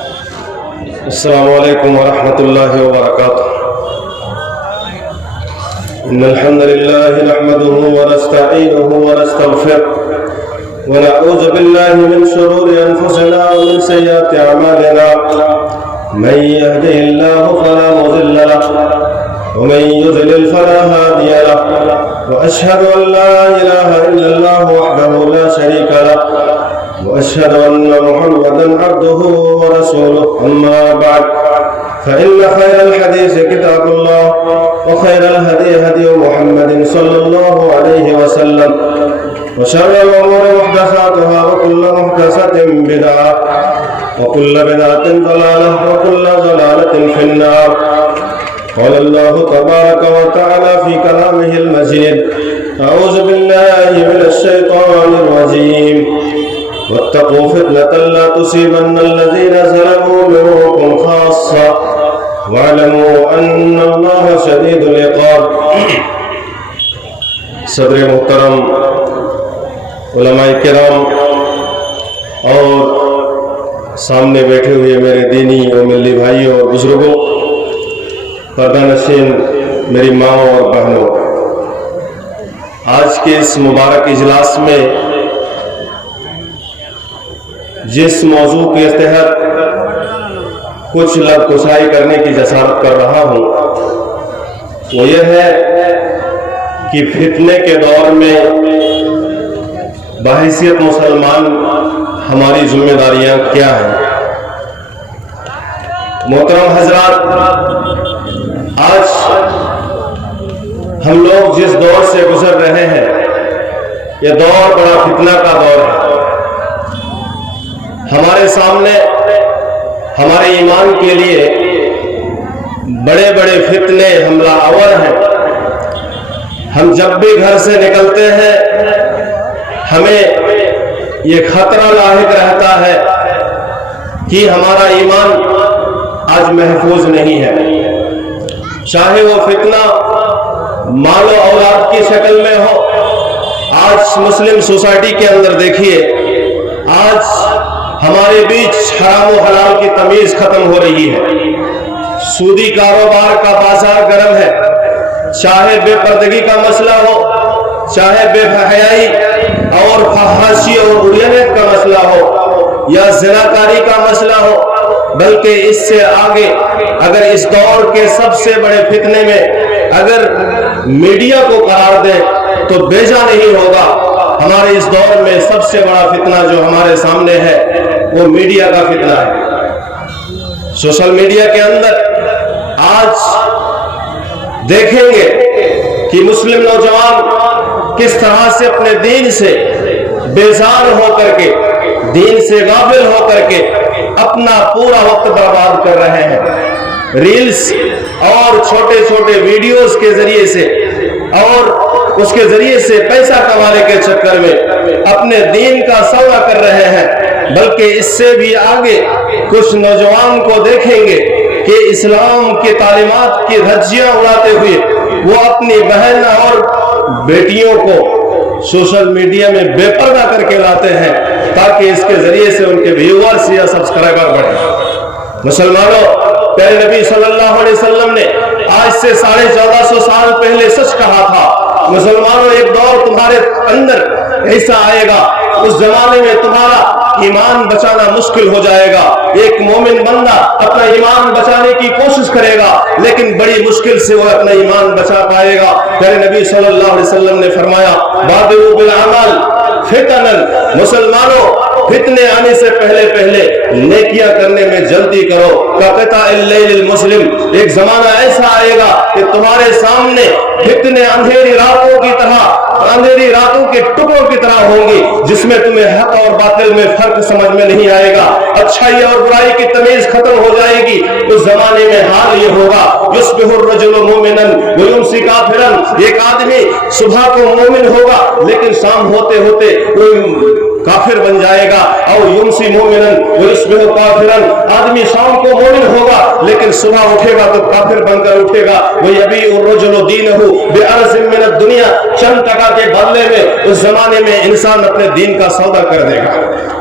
السلام علیکم ورحمۃ اللہ وبرکاتہ۔ ان الحمد لله نحمده ونستعينه ونستغفره ونعوذ بالله من شرور انفسنا ومن سيئات اعمالنا، من يهده الله فلا مضل له ومن يضلل فلا هادي له، واشهد ان لا اله الا الله وحده لا شريك له، وأشهد أن محمدا عبده ورسوله. أما بعد فإن خير الحديث كتاب الله، وخير الهدي هدي محمد صلى الله عليه وسلم، وشر الأمور محدثاتها، وكل محدثة بدعة، وكل بدعة ضلالة، وكل ضلالة في النار. قال الله تبارك وتعالى في كلامه المجيد: أعوذ بالله من الشيطان الرجيم، واتقوا فتنة لا تصيبن الذين ظلموا منكم خاصة واعلموا أن الله شديد العقاب. صدر محترم، علماء کرام اور سامنے بیٹھے ہوئے میرے دینی اور ملی بھائیوں اور بزرگوں، پردہ نشین میری ماں اور بہنوں، آج کے اس مبارک اجلاس میں جس موضوع کے تحت کچھ لفظ کشائی کرنے کی جسارت کر رہا ہوں وہ یہ ہے کہ فتنے کے دور میں بحیثیت مسلمان ہماری ذمہ داریاں کیا ہیں. محترم حضرات، آج ہم لوگ جس دور سے گزر رہے ہیں یہ دور بڑا فتنہ کا دور ہے. ہمارے سامنے ہمارے ایمان کے لیے بڑے بڑے فتنے حملہ آور ہیں. ہم جب بھی گھر سے نکلتے ہیں ہمیں یہ خطرہ لاحق رہتا ہے کہ ہمارا ایمان آج محفوظ نہیں ہے. چاہے وہ فتنہ مال و اولاد کی شکل میں ہو. آج مسلم سوسائٹی کے اندر دیکھیے، آج ہمارے بیچ حرام و حلال کی تمیز ختم ہو رہی ہے. سودی کاروبار کا بازار گرم ہے. چاہے بے پردگی کا مسئلہ ہو، چاہے بے حیائی اور فحاشی اور عریانیت کا مسئلہ ہو، یا زناکاری کا مسئلہ ہو، بلکہ اس سے آگے اگر اس دور کے سب سے بڑے فتنے میں اگر میڈیا کو قرار دیں تو بیجا نہیں ہوگا. ہمارے اس دور میں سب سے بڑا فتنہ جو ہمارے سامنے ہے وہ میڈیا کا فتنہ ہے. سوشل میڈیا کے اندر آج دیکھیں گے کہ مسلم نوجوان کس طرح سے اپنے دین سے بیزار ہو کر کے، دین سے غافل ہو کر کے اپنا پورا وقت برباد کر رہے ہیں. ریلز اور چھوٹے چھوٹے ویڈیوز کے ذریعے سے اور اس کے ذریعے سے پیسہ کمانے کے چکر میں اپنے دین کا سودا کر رہے ہیں. بلکہ اس سے بھی آگے کچھ نوجوان کو دیکھیں گے کہ اسلام کی تعلیمات کی دھجیاں اڑاتے ہوئے وہ اپنی بہن اور بیٹیوں کو سوشل میڈیا میں بے پردہ کر کے لاتے ہیں تاکہ اس کے ذریعے سے ان کے ویورز یا سبسکرائبر بڑھیں. مسلمانوں، پیارے نبی صلی اللہ علیہ وسلم نے آج سے 1450 سال پہلے سچ کہا تھا. مسلمانوں، ایک دور تمہارے اندر ایسا آئے گا، اس زمانے میں تمہارا ایمان بچانا مشکل ہو جائے گا. ایک مومن بندہ اپنا ایمان بچانے کی کوشش کرے گا لیکن بڑی مشکل سے وہ اپنا ایمان بچا پائے گا. پیارے نبی صلی اللہ علیہ وسلم نے فرمایا: بادروا بالاعمال فتنا. مسلمانوں، فتنے آنے سے پہلے نیکیاں کرنے میں جلدی کرو. کقطع اللیل المسلم. ایک زمانہ ایسا آئے گا کہ تمہارے سامنے فتنے اندھیری راتوں کی طرح، اندھیری راتوں کے ٹکڑوں کی طرح ہوں گی جس میں تمہیں حق اور باطل میں فرق سمجھ میں نہیں آئے گا. اچھائی اور برائی کی تمیز ختم ہو جائے گی. اس زمانے میں حال یہ ہوگا: یصبح الرجل مومنا ویمسی کافرا. ایک آدمی صبح کو مومن ہوگا لیکن شام ہوتے ہوتے کافر بن جائے گا. اور یمسی مومنا ویصبح کافرا. آدمی شام کو مومن ہوگا لیکن صبح اٹھے گا تو کافر بن کر اٹھے گا. ویبیع الرجل دینہ بعرض من الدنیا. چند ٹکا کے بدلے میں اس زمانے میں انسان اپنے دین کا سودا کر دے گا.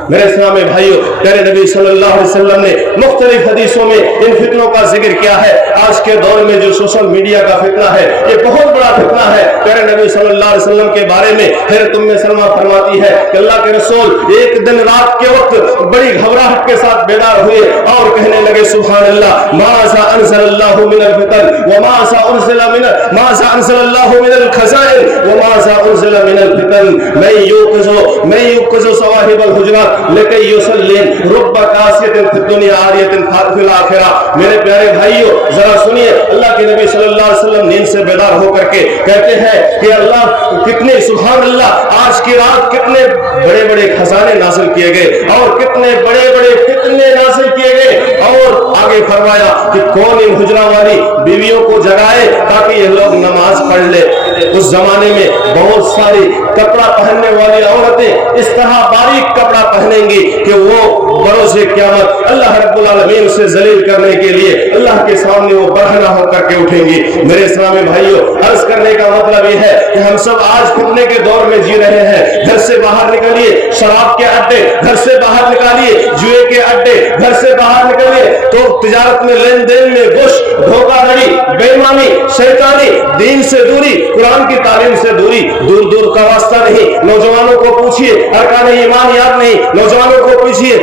میرے اسلامی بھائیوں، پیارے نبی صلی اللہ علیہ وسلم نے مختلف حدیثوں میں ان فتنوں کا ذکر کیا ہے۔ آج کے دور میں جو سوشل میڈیا کا فتنہ ہے، یہ بہت بڑا فتنہ ہے۔ پیارے نبی صلی اللہ علیہ وسلم کے بارے میں حضرت ام سلمہ فرماتی ہے کہ اللہ کے رسول ایک دن رات کے وقت بڑی گھبراہٹ کے ساتھ بیدار ہوئے اور کہنے لگے سبحان اللہ، ماذا انزل اللہ من الفتن وماذا انزل اللہ من الخزائن وماذا انزل من الفتن من يوقظ صواحب الحجرات لكي يسلم رب قاسیۃ فی الدنیا عاریۃ فی الآخرہ۔ میرے پیارے بھائیوں، ذرا سنیے، اللہ کے نبی صلی اللہ علیہ وسلم نیند سے بیدار ہو کر کے کہتے ہیں کہ اللہ کتنے سبحان اللہ، آج کی رات کتنے بڑے بڑے خزانے نازل کیے گئے اور کتنے بڑے بڑے فتنے نازل کیے گئے۔ اور آگے فرمایا کہ کون ان حجرہ والی بیویوں کو جگائے تاکہ یہ لوگ نماز پڑھ لے۔ اس زمانے میں بہت ساری کپڑا پہننے والی عورتیں اس طرح باریک کپڑا پہنیں گی کہ وہ بروز قیامت اللہ رب العالمین سے ذلیل کرنے کے لیے اللہ کے سامنے وہ برہنہ ہو کر کے اٹھیں گی۔ میرے اسلامی بھائیوں، عرض کرنے کا مطلب یہ ہے کہ ہم سب آج فتنے کے دور میں جی رہے ہیں۔ گھر سے باہر نکلیے، شراب کے اڈے، گھر سے باہر نکالیے، جوئے کے اڈے، گھر سے باہر نکلیے تو تجارت میں، لین دین میں گھش، دھوکہ دھڑی، بے ایمانی، شیطانی، دین سے دوری، قرآن کی تعلیم سے دوری، دور دور کا واسطہ نہیں۔ نوجوانوں کو پوچھیے، ارکان ایمان یاد نہیں، نوجوانوں کو پوچھیے،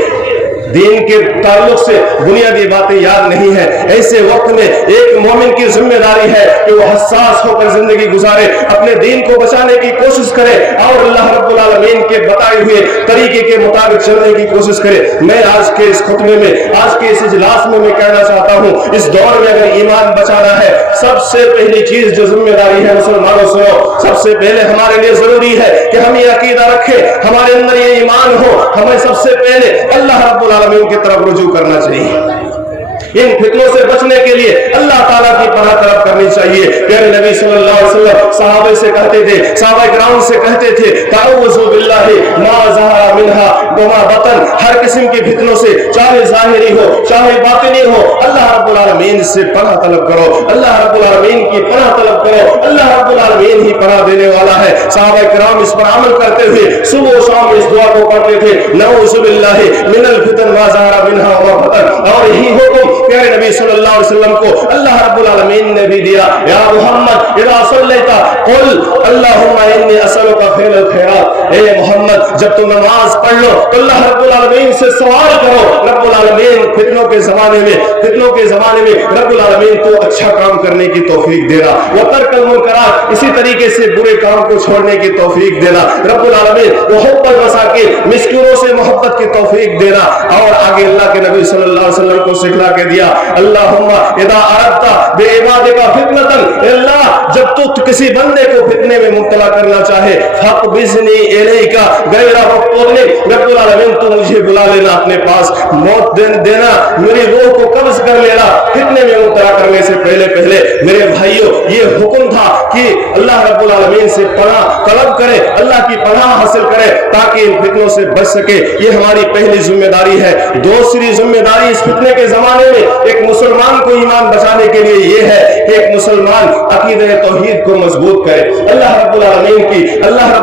دین کے تعلق سے بنیادی باتیں یاد نہیں ہیں۔ ایسے وقت میں ایک مومن کی ذمہ داری ہے کہ وہ حساس ہو کر زندگی گزارے، اپنے دین کو بچانے کی کوشش کرے اور اللہ رب العالمین کے بتائے ہوئے طریقے کے مطابق چلنے کی کوشش کرے۔ میں آج کے اس خطبے میں، آج کے اس اجلاس میں کہنا چاہتا ہوں، اس دور میں اگر ایمان بچانا ہے، سب سے پہلی چیز جو ذمہ داری ہے مسلمانوں، سنو، سب سے پہلے ہمارے لیے ضروری ہے کہ ہم یہ عقیدہ رکھیں، ہمارے اندر یہ ایمان ہو، ہمیں سب سے پہلے اللہ رب العالمین کی طرف رجوع کرنا چاہیے۔ ان فتنوں سے بچنے کے لیے اللہ تعالیٰ کی پناہ طلب کرنی چاہیے۔ پیارے نبی صلی اللہ علیہ وسلم صحابہ سے کہتے تھے، صحابہ کرام سے کہتے تھے، تعوذوا باللہ ما ظہر منہا وما بطن، ہر قسم کی فتنوں سے، چاہے ظاہری ہو چاہے باطنی ہو، اللہ رب العالمین سے پناہ طلب کرو، اللہ رب العالمین کی پناہ طلب کرو، اللہ رب العالمین ہی پناہ دینے والا ہے۔ صحابہ کرام اس پر عمل کرتے ہوئے صبح و شام اس دعا کو پڑھتے تھے، نعوذ باللہ من الفتن ما ظہر منہا وما بطن، اور یہی حکم پیارے نبی صلی اللہ علیہ وسلم کو اللہ رب العالمین نے بھی دیا، یا محمد اذا صلیت قل اللہم انی اسألک فعل الخیرات، اے محمد جب تم نماز پڑھ لو تو اللہ رب العالمین سے سوال کرو، رب العالمین فتنوں کے زمانے میں رب العالمین کو اچھا کام کرنے کی توفیق دینا، وترک المنکرات، اسی طریقے سے برے کام کو چھوڑنے کی توفیق دینا، رب العالمین محبت مساکین مسکینوں سے محبت کی توفیق دینا۔ اور آگے اللہ کے نبی صلی اللہ علیہ وسلم کو سکھلا کے دیا، اللہم اذا اردت بعبادک فتنة، اللہ جب تو کسی بندے کو فتنے میں مبتلا کرنا چاہے، فاقبضنی الیک غیر مفتون، رب العالمین تو مجھے بلا لینا اپنے پاس، موت دینا، میری روح کو قبض کر لینا فتنے میں مبتلا کرنے سے پہلے پہلے۔ میرے بھائیوں، یہ حکم تھا کہ اللہ رب العالمین سے پناہ طلب کرے، اللہ کی پناہ حاصل کرے تاکہ ان فتنوں سے بچ سکے۔ یہ ہماری پہلی ذمہ داری ہے۔ دوسری ذمہ داری اس فتنے کے زمانے میں ایک مسلمان کو ایمان بچانے کے لیے یہ ہے کہ ایک مسلمان عقیدہ توحید کو مضبوط کرے، اللہ رب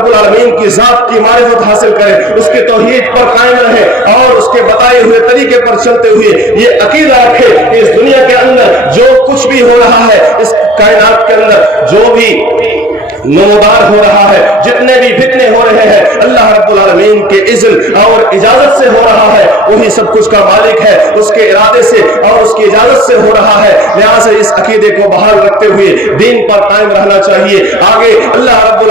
العالمین کی ذات کی معرفت حاصل کرے، اس کے توحید پر قائم رہے اور اس کے بتائے ہوئے طریقے پر چلتے ہوئے یہ عقیدہ رکھے کہ اس دنیا کے اندر جو کچھ بھی ہو رہا ہے، اس کائنات کے اندر جو بھی نمودار ہو رہا ہے، جتنے بھی فتنے ہو رہے ہیں، اللہ رب العالمین کے اذن اور اجازت سے ہو رہا ہے، وہی سب کچھ کا مالک ہے، اس کے ارادے سے اور اس کی اجازت سے ہو رہا ہے۔ لہٰذا اس عقیدے کو بحال رکھتے ہوئے دین پر قائم رہنا چاہیے۔ آگے اللہ رب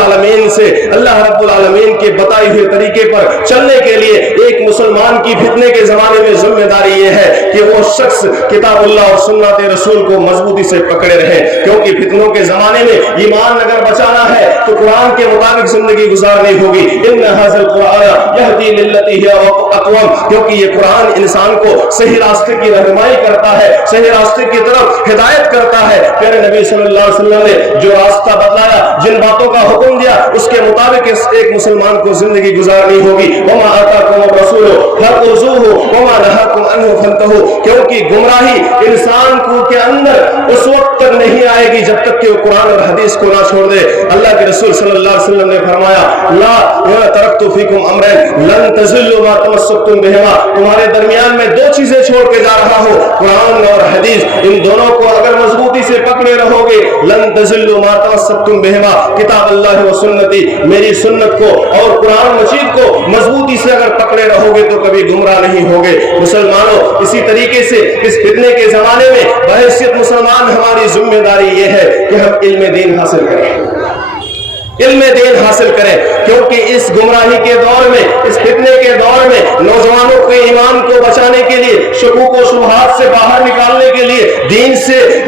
العالمین کے بتائے ہوئے طریقے پر چلنے کے لیے ایک مسلمان کی فتنے کے زمانے میں ذمہ داری یہ ہے کہ وہ شخص کتاب اللہ اور سنت رسول کو مضبوطی سے پکڑے رہے، کیونکہ فتنوں کے زمانے میں ایمان اگر بچانا ہے تو قرآن کے مطابق زندگی گزارنی ہوگی۔ ان ھذا القرآن یہدی للتی ہی اقوم، کیونکہ یہ قرآن انسان کو صحیح راستے کی رہنمائی کرتا ہے، صحیح راستے کی طرف ہدایت کرتا ہے۔ پیارے نبی صلی اللہ علیہ وسلم نے جو راستہ بتلایا، جن باتوں کا حکم دیا، اس کے مطابق ایک مسلمان کو زندگی گزارنی ہوگی۔ وما آتاکم الرسول فخذوہ وما نہاکم عنہ فانتہوا، کیونکہ گمراہی انسان کو کے اندر اس وقت تک نہیں آئے گی جب تک کہ وہ قرآن اور حدیث کو نہ چھوڑ دے۔ اللہ کے رسول صلی اللہ علیہ وسلم نے فرمایا لا ترکت فیکم امرین لن تضلوا ما تمسکتم بہما، تمہارے درمیان میں دو چیزیں چھوڑ کے جا رہا ہوں، قرآن اور حدیث، ان دونوں کو اگر مضبوطی سے پکڑے رہو گے لن تضلوا ما تمسکتم بہما، کتاب اللہ و سنتی، میری سنت کو اور قرآن مجید کو مضبوطی سے اگر پکڑے رہو گے تو کبھی گمراہ نہیں ہوگے۔ مسلمانوں، اسی طریقے سے اس فتنے کے زمانے میں بحیثیت مسلمان ہماری ذمہ داری یہ ہے کہ ہم علم دین حاصل کریں، علم دین حاصل کریں، کیونکہ اس گمراہی کے دور میں، اس فتنے کے دور میں نوجوانوں کے ایمان کو بچانے کے لیے، شکوک و شبہات سے باہر نکالنے کے لیے،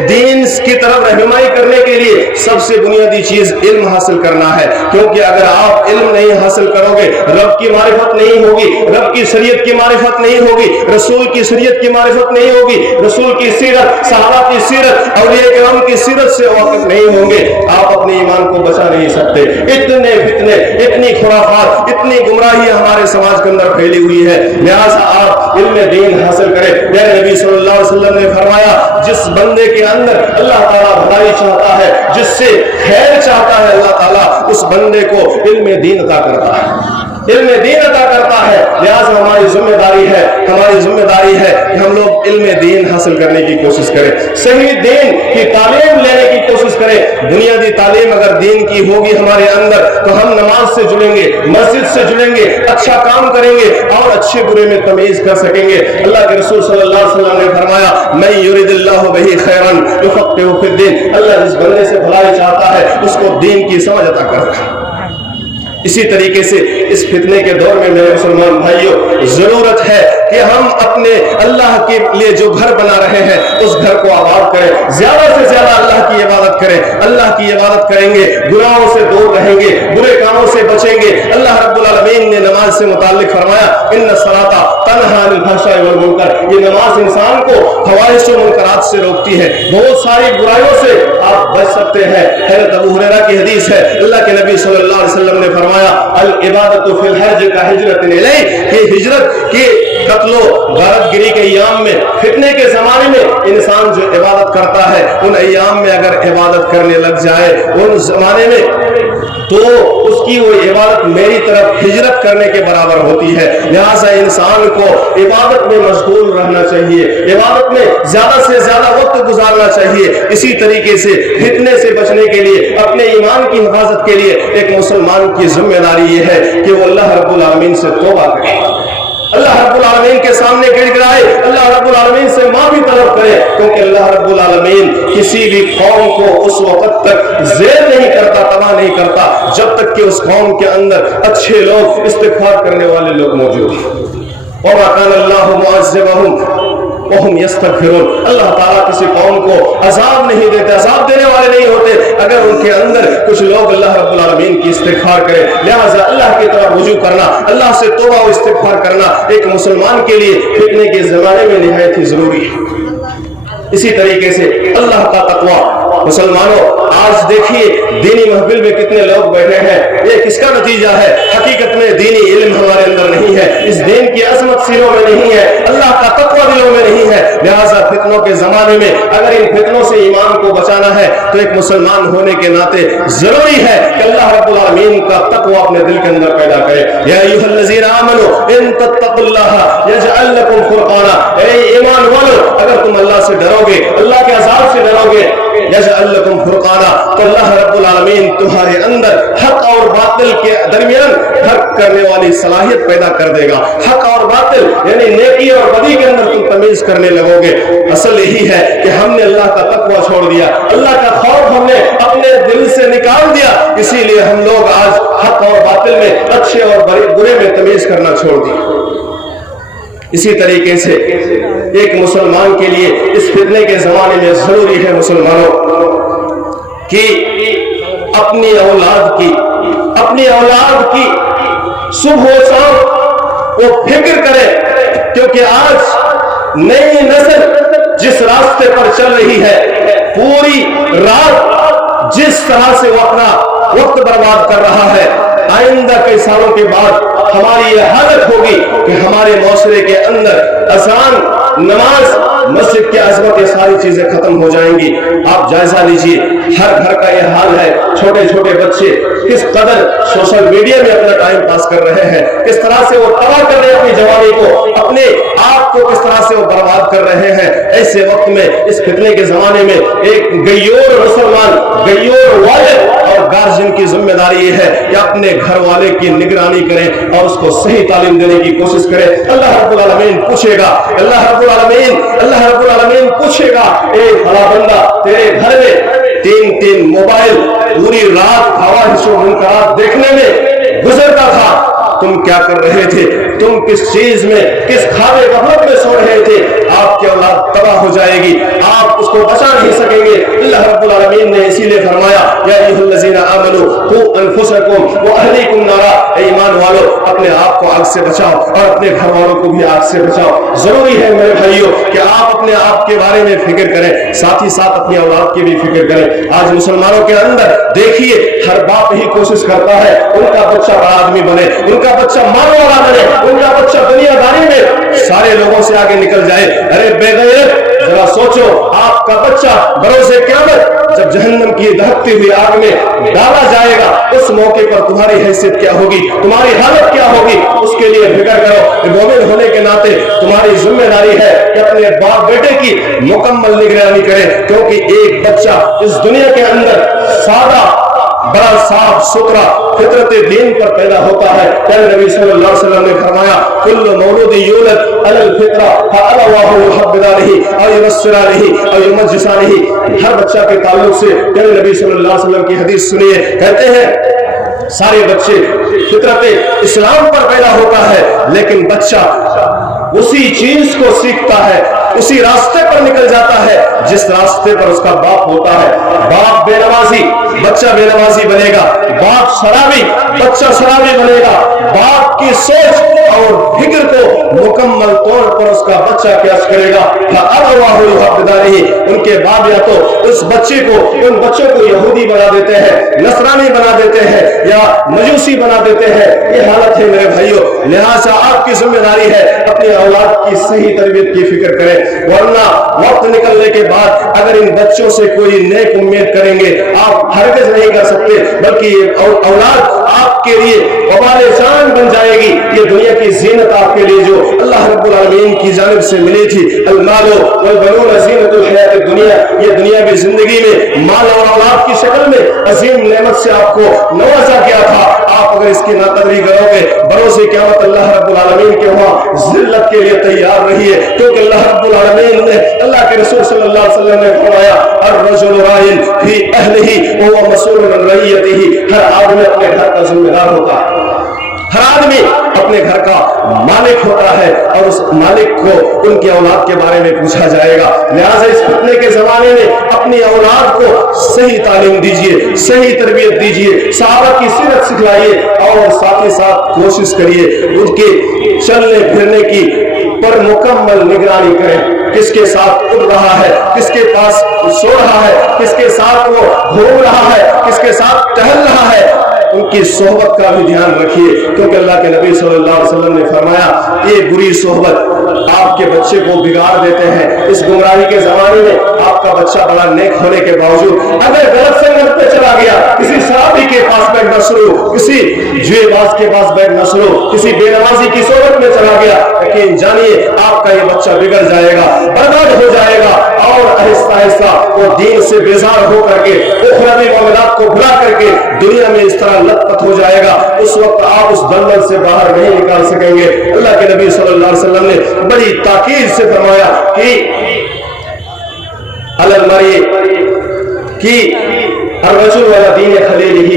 دین کی طرف رہنمائی کرنے کے لیے سب سے بنیادی چیز علم حاصل کرنا ہے، کیونکہ اگر آپ علم نہیں حاصل کرو گے، رب کی معرفت نہیں ہوگی، رب کی شریعت کی معرفت نہیں ہوگی، رسول کی شریعت کی معرفت نہیں ہوگی، رسول کی سیرت، صحابہ کی سیرت، اولیاء کرام کی سیرت سے واقف نہیں ہوں گے، آپ اپنے ایمان کو بچا نہیں سکتے۔ اتنے فتنے، اتنی خرافات، اتنی گمراہی ہمارے سماج کے اندر پھیلی ہوئی ہے، لہٰذا آپ علم دین حاصل کریں۔ میرے نبی صلی اللہ علیہ وسلم نے فرمایا جس بندے کے اندر اللہ تعالیٰ بھلائی چاہتا ہے، جس سے خیر چاہتا ہے اللہ تعالیٰ، اس بندے کو علم دین عطا کرتا ہے، علم دین عطا کرتا ہے۔ لہٰذا ہماری ذمہ داری ہے کہ ہم لوگ علم دین حاصل کرنے کی کوشش کریں، صحیح دین کی تعلیم لینے کی کوشش کریں۔ بنیادی تعلیم اگر دین کی ہوگی ہمارے اندر تو ہم نماز سے جڑیں گے، مسجد سے جڑیں گے، اچھا کام کریں گے اور اچھے برے میں تمیز کر سکیں گے۔ اللہ کے رسول صلی اللہ علیہ وسلم نے فرمایا من یرید اللہ بہ خیرا یفقہہ فی الدین، اللہ جس بندے سے بھلائی چاہتا ہے اس کو دین کی سمجھ عطا کرتا ہے۔ اسی طریقے سے اس فتنے کے دور میں میرے مسلمان بھائیوں ضرورت ہے کہ ہم اپنے اللہ کے لیے جو گھر بنا رہے ہیں اس گھر کو آباد کریں، زیادہ سے زیادہ اللہ کی عبادت کریں، اللہ کی عبادت کریں گے، گناہوں سے دور رہیں گے، برے کاموں سے بچیں گے۔ اللہ رب العالمین نے نماز سے متعلق فرمایا ان الصلاۃ تنہی عن الفحشاء والمنکر، یہ نماز انسان کو فواحش و منکرات سے روکتی ہے، بہت ساری برائیوں سے آپ بچ سکتے ہیں۔ حضرت ابو ہریرہ کی حدیث ہے، اللہ کے نبی صلی اللہ علیہ وسلم نے فرمایا العبادت فی الحرج کا ہجرت الیہ، کہ ہجرت کی قتل و غارت گری کے ایام میں، فتنے کے زمانے میں انسان جو عبادت کرتا ہے ان ایام میں اگر عبادت کرنے لگ جائے ان زمانے میں تو اس کی وہ عبادت میری طرف ہجرت کرنے کے برابر ہوتی ہے۔ لہٰذا انسان کو عبادت میں مشغول رہنا چاہیے، عبادت میں زیادہ سے زیادہ وقت گزارنا چاہیے۔ اسی طریقے سے فتنے سے بچنے کے لیے، اپنے ایمان کی حفاظت کے لیے ایک مسلمان کی ذمہ داری یہ ہے کہ وہ اللہ رب العالمین سے توبہ کرے، اللہ رب العالمین کے سامنے گڑ گڑائے، اللہ رب العالمین سے معافی طلب کرے، کیونکہ اللہ رب العالمین کسی بھی قوم کو اس وقت تک زیر نہیں کرتا، تباہ نہیں کرتا جب تک کہ اس قوم کے اندر اچھے لوگ، استغفار کرنے والے لوگ موجود ہیں۔ وَمَا كَانَ اللَّهُ مُعَذِّبَهُمْ وَهُمْ يَسْتَغْفِرُونَ، اللہ تعالیٰ کسی قوم کو عذاب نہیں دیتے، عذاب دینے والے نہیں ہوتے اگر ان کے اندر کچھ لوگ اللہ رب العالمین کی استغفار کریں۔ لہٰذا اللہ کی طرف رجوع کرنا، اللہ سے توبہ و استغفار کرنا ایک مسلمان کے لیے فتنے کے زمانے میں نہایت ہی ضروری ہے۔ اسی طریقے سے اللہ کا تقویٰ، مسلمانوں آج دیکھیے دینی محفل میں کتنے لوگ بیٹھے ہیں، یہ کس کا نتیجہ ہے؟ حقیقت میں دینی علم ہمارے اندر نہیں ہے، اس دین کی عظمت سینوں میں نہیں ہے، اللہ کا تقویٰ دلوں میں نہیں ہے۔ لہٰذا فتنوں کے زمانے میں اگر ان فتنوں سے ایمان کو بچانا ہے تو ایک مسلمان ہونے کے ناطے ضروری ہے کہ اللہ رب العالمین کا تقویٰ اپنے دل کے اندر پیدا کرے۔ یا ایھا الذین آمنوا ان تتقوا اللہ یجعل لکم فرقانا، اے ایمان والو اگر تم اللہ سے ڈرو گے، اللہ کے عذاب سے ڈرو گے، یجعل لکم فرقانا، تو اللہ رب العالمین تمہارے اندر حق اور باطل کے درمیان فرق کرنے والی صلاحیت پیدا کر دے گا۔ حق اور باطل یعنی نیکی اور بدی کے اندر تم تمیز کرنے لگو گے۔ اصل یہی ہے کہ ہم نے اللہ کا تقویٰ چھوڑ دیا، اللہ کا خوف ہم نے اپنے دل سے نکال دیا، اسی لیے ہم لوگ آج حق اور باطل میں، اچھے اور برے میں تمیز کرنا چھوڑ دیا۔ اسی طریقے سے ایک مسلمان کے لیے اس فتنے کے زمانے میں ضروری ہے مسلمانوں کہ اپنی اولاد کی صبح و شام وہ فکر کرے، کیونکہ آج نئی نسل جس راستے پر چل رہی ہے، پوری رات جس طرح سے وہ اپنا وقت برباد کر رہا ہے، آئندہ کئی سالوں کے بعد ہماری یہ حالت ہوگی کہ ہمارے معاشرے کے اندر اذان، نماز، مسجد کی عظمت، یہ ساری چیزیں ختم ہو جائیں گی۔ آپ جائزہ لیجئے، ہر گھر کا یہ حال ہے، چھوٹے چھوٹے بچے کس قدر سوشل میڈیا میں اپنا ٹائم پاس کر رہے ہیں، کس طرح سے وہ تباہ کر رہے ہیں اپنی جوانی کو، اپنے آپ کو کس طرح سے وہ برباد کر رہے ہیں۔ ایسے وقت میں، اس فتنے کے زمانے میں، ایک غیور مسلمان، غیور والد اور گارجین کی ذمہ داری یہ ہے کہ اپنے گھر والے کی نگرانی کریں اور اس کو صحیح تعلیم دینے کی کوشش کریں۔ اللہ رب العالمین پوچھے گا، اللہ رب العالمین پوچھے گا، اے فلاں بندہ، تیرے گھر میں 3 موبائل پوری رات فواحش و منکرات دیکھنے میں گزرتا تھا، تم کیا کر رہے تھے؟ تم کس چیز میں، کس خواب غفلت میں سو رہے تھے؟ آپ کی اولاد تباہ ہو جائے گی، آپ اس کو بچا نہیں سکیں گے۔ اللہ رب العالمین نے اسی لیے فرمایا، یا ایھا الذین آمنوا قوا انفسکم واہلیکم نارا، اے ایمان والو اپنے آپ کو آگ سے بچاؤ اور اپنے گھر والوں کو بھی آگ سے بچاؤ۔ ضروری ہے میرے بھائیوں کہ آپ اپنے آپ کے بارے میں فکر کریں، ساتھ ہی ساتھ اپنی اولاد کی بھی فکر کریں۔ آج مسلمانوں کے اندر دیکھیے، ہر باپ ہی کوشش کرتا ہے ان کا بچہ بڑا آدمی بنے، ان کا بچہ ماننے والا بنے، ان کا بچہ دنیا داری میں سارے لوگوں سے آگے نکل جائے۔ ارے بے غیرت، ذرا سوچو، آپ کا بچہ بروز قیامت جب جہنم کی دہکتی ہوئی آگ میں ڈالا جائے گا، اس موقع پر تمہاری حیثیت کیا ہوگی، تمہاری حالت کیا ہوگی، اس کے لیے فکر کرو۔ مومن ہونے کے ناطے تمہاری ذمہ داری ہے کہ اپنے باپ بیٹے کی مکمل نگرانی کریں، کیونکہ ایک بچہ اس دنیا کے اندر سادہ، بڑا صاف ستھرا فطرت دین پر پیدا ہوتا ہے۔ پیارے نبی صلی اللہ علیہ وسلم نے فرمایا، کل مولود یولد علی الفطرہ فابواہ یحودانہ او ینصرانہ او یمجسانہ۔ ہر بچہ کے تعلق سے پیارے نبی صلی اللہ علیہ وسلم کی حدیث سنیے، کہتے ہیں سارے بچے فطرت اسلام پر پیدا ہوتا ہے، لیکن بچہ اسی چیز کو سیکھتا ہے، اسی راستے پر نکل جاتا ہے جس راستے پر اس کا باپ ہوتا ہے۔ باپ بے نمازی، بچہ بے نمازی بنے گا، باپ شرابی، بچہ شرابی بنے گا۔ باپ کی سوچ اور فکر کو مکمل طور پر اس کا بچہ قیاس کرے گا۔ فابواہ یحودانہ، ان کے باپ یا تو اس بچے کو، ان بچوں کو یہودی بنا دیتے ہیں، نصرانی بنا دیتے ہیں یا مجوسی بنا دیتے ہیں۔ یہ حالت ہے میرے بھائیوں، لہٰذا آپ کی ذمہ داری ہے اپنی اولاد کی صحیح تربیت کی فکر کریں، ورنہ وقت نکلنے کے بعد اگر ان بچوں سے کوئی نیک امید کریں گے آپ ہرگز نہیں کر سکتے، بلکہ یہ اولاد آپ کے لیے وبال جان بن جائے گی۔ یہ دنیا کی زینت آپ کے لیے جو اللہ رب العالمین کی جانب سے ملی تھی، المال والبنون زینت الحیات الدنیا، یہ دنیا کی زندگی میں مال اور اولاد کی شکل میں عظیم نعمت سے آپ کو نوازا گیا تھا۔ آپ اگر اس کی ناقدری کرو گے، بروز قیامت اللہ رب العالمین کے وہاں ذلت کے لیے تیار رہیے، کیونکہ اللہ رب العالمین نے، اللہ کے رسول صلی اللہ علیہ وسلم نے فرمایا، الرجل راعٍ فی اہلہ وہو مسئول عن رعیتہ۔ ہر آدمی اپنے گھر کا ذمہ دار ہوتا ہے، ہر آدمی اپنے گھر کا مالک ہوتا ہے اور اس مالک کو ان کی اولاد کے بارے میں پوچھا جائے گا۔ لہٰذا اس فتنے کے زمانے میں اپنی اولاد کو صحیح تعلیم دیجیے، صحیح تربیت دیجیے، صحابہ کی سیرت سکھلائیے اور ساتھ ہی ساتھ کوشش کریے ان کے چلنے پھرنے کی پر مکمل نگرانی کریں، کس کے ساتھ اڑ رہا ہے، کس کے پاس سو رہا ہے، کس کے ساتھ وہ گھوم رہا ہے، کس کے ساتھ ٹہل رہا ہے، ان کی صحبت کا بھی دھیان رکھیے، کیونکہ اللہ کے نبی صلی اللہ علیہ وسلم نے فرمایا یہ بری صحبت آپ کے بچے کو بگاڑ دیتے ہیں۔ اس گمراہی کے زمانے میں آپ کا بچہ بڑا نیک ہونے کے باوجود اگر غلط سنگت پہ چلا گیا، کسی شرابی کے پاس بیٹھ نہ شروع، کسی جوئے باز کے پاس بیٹھ نہ شروع، کسی بے نمازی کی صحبت میں چلا گیا، لیکن جانیے آپ کا یہ بچہ بگڑ جائے گا، برباد ہو جائے گا اور آہستہ آہستہ وہ دین سے بیزار ہو کر کے، اخروی معاملات کو بھلا کر کے دنیا میں اس طرح لت پت ہو جائے گا، اس وقت آپ اس دلدل سے باہر نہیں نکال سکیں گے۔ اللہ کے نبی صلی اللہ علیہ وسلم نے بڑی تاکید سے فرمایا کہ علی المرء کی الرجل علی دین خلیلہ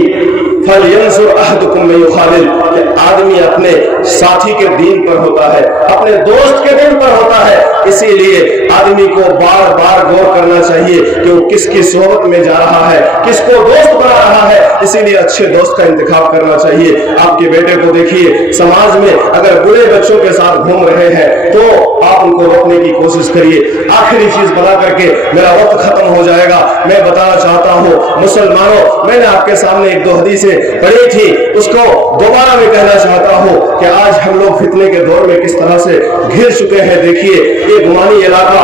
فلینظر احدکم من یخالل، کہ آدمی اپنے ساتھی کے دین پر ہوتا ہے، اپنے دوست کے دین پر ہوتا ہے، اسی لیے آدمی کو بار بار غور کرنا چاہیے کہ وہ کس کی صحبت میں جا رہا ہے، کس کو دوست بنا رہا ہے، اسی لیے اچھے دوست کا انتخاب کرنا چاہیے۔ آپ کے بیٹے کو دیکھیے، سماج میں اگر برے بچوں کے ساتھ گھوم رہے ہیں تو آپ ان کو روکنے کی کوشش کریے۔ آخری چیز بتا کر کے میرا وقت ختم ہو جائے گا، میں بتانا چاہتا ہوں مسلمانوں، میں نے آپ کے سامنے ایک دو حدیثیں پڑھی تھی، اس کو دوبارہ میں کہنا چاہتا ہوں کہ آج ہم لوگ فتنے کے دور میں کس طرح سے گھر چکے ہیں۔ دیکھیے یہ گمانی علاقہ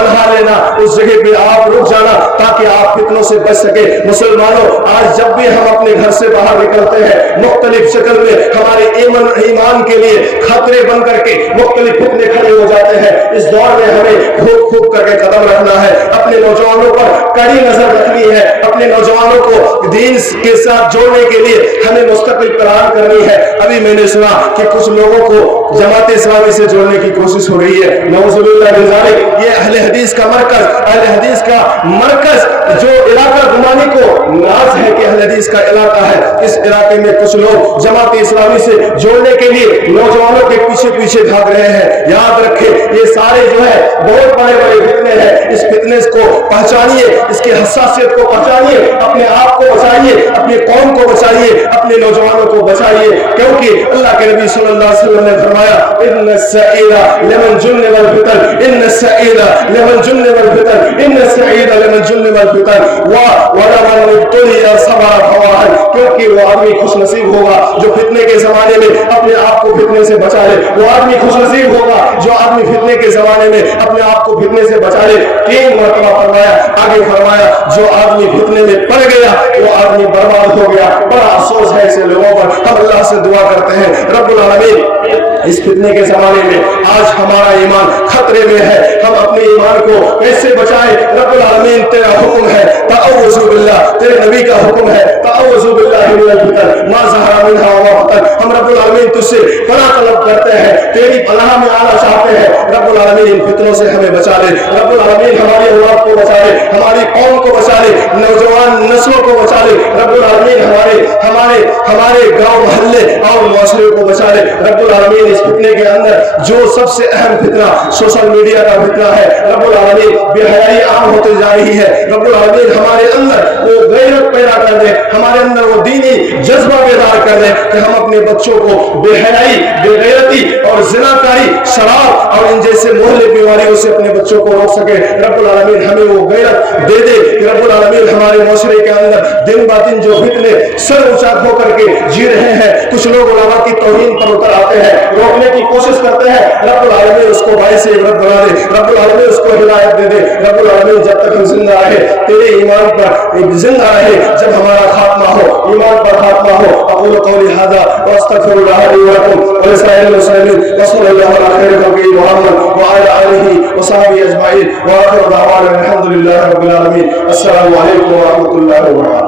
پناہ لینا، اس جگہ پہ آپ رک جانا تاکہ آپ فتنوں سے بچ سکے۔ مسلمانوں، آج جب بھی ہم اپنے گھر سے باہر نکلتے ہیں مختلف شکل میں ہمارے ایمان کے لیے خطرے بن کر کے مختلف فتنے کھڑے ہو جاتے ہیں۔ اس دور میں ہمیں پھونک پھونک کر کے قدم رکھنا ہے، اپنے نوجوانوں پر کڑی نظر رکھنی ہے، اپنے نوجوانوں کو دین کے ساتھ جوڑنے کے لیے ہمیں مستقل پلان کرنی ہے۔ ابھی میں نے سنا کہ کچھ لوگوں کو جماعت اسلامی سے جوڑنے کی کوشش ہو رہی ہے، نعوذ باللہ من ذالک۔ یہ اہل حدیث کا مرکز، اہل حدیث کا مرکز جو علاقہ گمانی کو ناز ہے کہ اہل حدیث کا علاقہ ہے، اس علاقے میں کچھ لوگ جماعت اسلامی سے جوڑنے کے لیے نوجوانوں کے پیچھے پیچھے بھاگ رہے ہیں۔ یاد رکھیں یہ سارے جو ہے بہت بڑے بڑے فتنے ہیں، اس فتنے کو پہچانیے، اس کی حساسیت کو پہچانیے، اپنے آپ کو بچائیے، اپنے قوم کو بچائیے، اپنے نوجوانوں کو بچائیے، کیونکہ اللہ کے نبی صلی اللہ علیہ وسلم نے فرمایا ان السعید لمن جن والفتن، ان السعید لمن جن والفتن، ان السعید لمن جن والفتن ولمن ابتلی صبر فواہد، کیونکہ وہ آدمی خوش نصیب ہوگا جو فتنے کے زمانے میں اپنے آپ کو فتنے سے بچا لے، وہ آدمی خوش نصیب ہوگا جو آدمی فتنے کے زمانے میں اپنے آپ کو فتنے سے بچا لے۔ تین مرتبہ فرمایا، آگے فرمایا جو آدمی فتنے میں پڑ گیا وہ آدمی برباد ہو گیا۔ بڑا افسوس ہے ایسے لوگوں پر۔ ہم اللہ سے دعا کرتے ہیں رب العالمین اس فتنے کے زمانے میں آج ہمارا ایمان خطرے میں ہے، ہم اپنے ایمان کو کیسے بچائیں؟ رب العالمین تیرا حکم ہے تعوذ باللہ، تیرے نبی کا حکم ہے تعوذ باللہ من الفتن ما ظہر منها وما بطن۔ ہم رب العالمین تجھ سے پناہ طلب کرتے ہیں، تیری پناہ میں آنا چاہتے ہیں۔ رب العالمین ان فتنوں سے ہمیں بچا لے، رب العالمین ہماری اولاد کو بچا لے، ہماری قوم کو بچا لے، نوجوان نسلوں کو بچا لے، رب العالمین ہمارے گاؤں محلے اور معاشرے کو بچا لے۔ رب العالمین اس فتنے کے اندر جو سب سے اہم فتنہ سوشل میڈیا کا فتنہ ہے، رب العالمین بے حیائی عام ہوتے جا رہی ہے، رب العالمین ہمارے اندر وہ غیرت پیدا کر دے، ہمارے اندر وہ دینی جذبہ بیدار کر دے کہ ہم اپنے بچوں کو بے حیائی، بے غیرتی اور زناکاری، شراب اور ان جیسے محلے بیماریوں سے اپنے بچوں کو روک سکے۔ رب العالمین ہمیں وہ غیرت دے دے کہ رب العالمین ہمارے معاشرے کے اندر دن با دن جو فتنے سر اونچا ہو کر کے جی رہے ہیں، کچھ لوگ علماء کی توہین پر اتر آتے ہیں، روکنے کی کوشش کرتے ہیں، رب العالمین اس کو باعث عبرت بنا دے، رب العالمین اس کو ہدایت دے دے۔ رب العالمین جب تک ہم زندہ رہے تیرے ایمان پر زندہ رہے، جب ہمارا خاتمہ ہو ایمان پر خاتمہ ہو۔ اقول قولی ھذا واستغفر اللہ لی ولکم ولسائر المسلمین وصلی اللہ علی خیر خلقہ محمد وعلی آلہ وصحبہ اجمعین وآخر دعوانا الحمد للہ رب العالمین۔ السلام علیکم ورحمۃ اللہ وبرکاتہ۔